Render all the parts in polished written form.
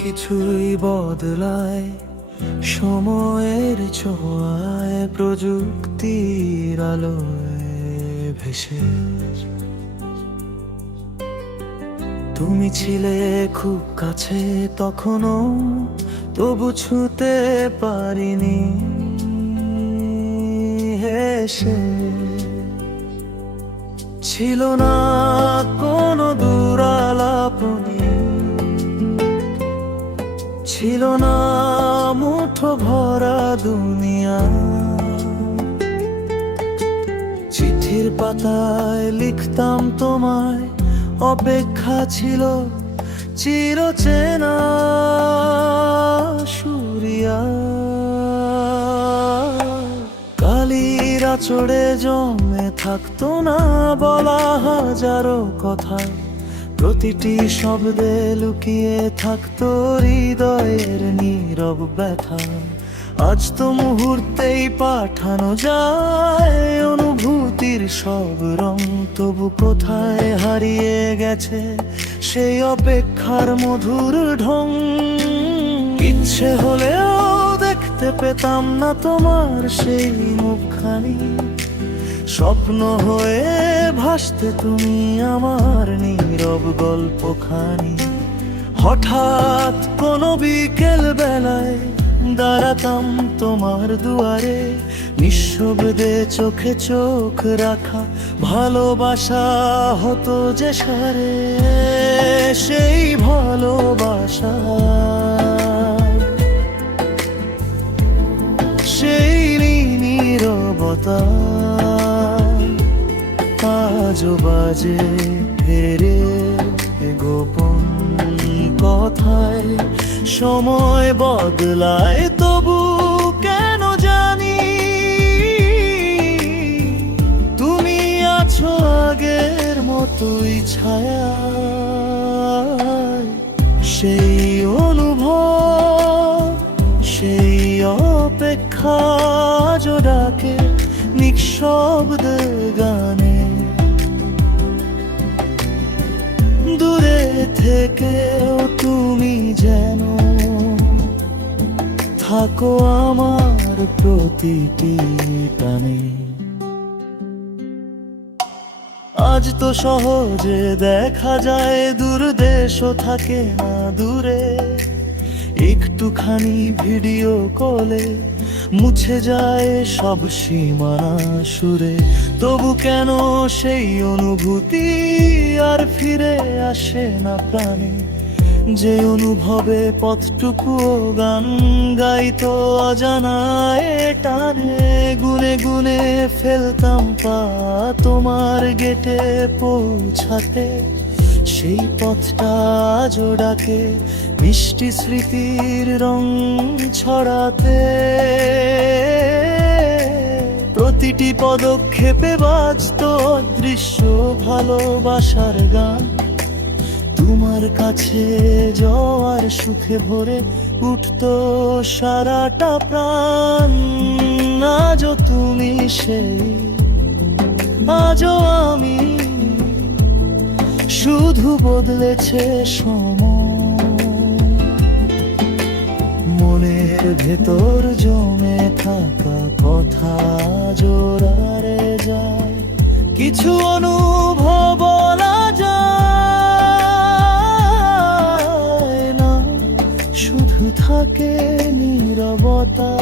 কিছুই বদলায় সময়ের ছোঁয়ায়, প্রযুক্তির আলোয় ভেসে। তুমি ছিলে খুব কাছে তখনও, তবু ছুঁতে পারিনি হেসে। ছিল না কোনো দূরালাপনি, ছিল না মুঠো ভরা দুনিয়া। চিঠির পাতায় লিখতাম তোমায়, অপেক্ষা ছিল চিরচেনা সুরিয়া। কালির আঁচড়ে জমে থাকতো না বলা হাজারো কথা, প্রতিটি শব্দে লুকিয়ে থাকতো হৃদয়ের নীরব ব্যথা। আজ তো মুহূর্তেই পাঠানো যায় অনুভূতির সব রং, তবু কোথায় হারিয়ে গেছে সেই অপেক্ষার মধুর ঢং। ইচ্ছে হলেও দেখতে পেতাম না তোমার সেই মুখখানি, স্বপ্ন হয়ে ভাসতে তুমি আমার নীরব গল্পখানি। হঠাৎ কোনো বিকেল বেলায় দাঁড়াতাম তোমার দুয়ারে, নিঃশব্দে চোখে চোখ রাখা ভালোবাসা হতো যে সারে। সেই ভালোবাসা, সেই নীরবতা আজও বাজে ফেরে গোপন কথায়। সময় বদলায় তবু কেন জানি তুমি আছো আগের মতোই ছায়ায়। সেই অনুভব, সেই অপেক্ষা আজও ডাকে নিঃশব্দে গানে। দূরে থেকেও তুমি যেন থাকো আমার প্রতিটি টানে। আজ তো সহজে দেখা যায় দূর দেশও থাকে না দূরে, একটুখানি ভিডিও কলে মুছে যায় সব সীমানা সুরে। তবু কেন সেই অনুভূতি আর ফিরে আসে না প্রাণে, যে অনুভবে পথটুকুও গান গাইতো অজানায় টানে। গুনে গুনে ফেলতাম পা তোমার গেটে পৌঁছাতে, সেই পথটা আজও ডাকে মিষ্টি স্মৃতির রং ছড়াতে। প্রতিটি পদক্ষেপে বাজতো অদৃশ্য ভালোবাসার গান, তোমার কাছে যাওয়ার সুখে ভরে উঠতো সারাটা প্রাণ। আজও তুমি সেই, আজও আমি, শুধু বদলেছে সময়। মনের ভেতর জমে থাকা কথা জোরারে যায়, কিছু অনুভব বলা যায় না, শুধু থাকে নীরবতা।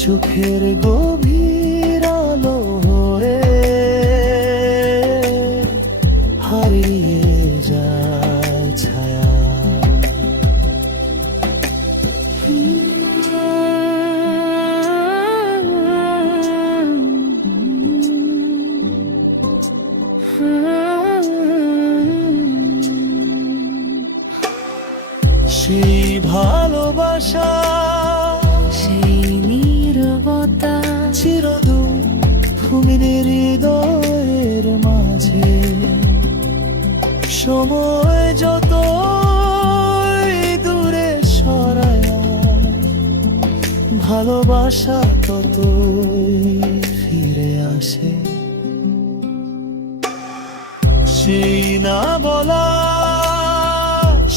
চোখের গভীর আলো হয়ে হারিয়ে যায় ছায়া। সেই ভালোবাসা, সেই নীরবতা চিরদূর ভূমির হৃদয়ের মাঝে। সময় যত দূরে সরায়, ভালোবাসা ততই ফিরে আসে। সেই না বলা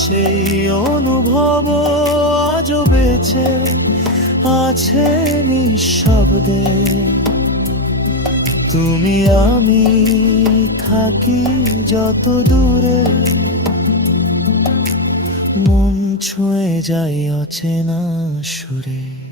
সেই অনুভব আজও বেঁচে আছে নিঃশব্দে। তুমি আমি থাকি যত দূরে, মন ছুঁয়ে যায় অচেনা সুরে।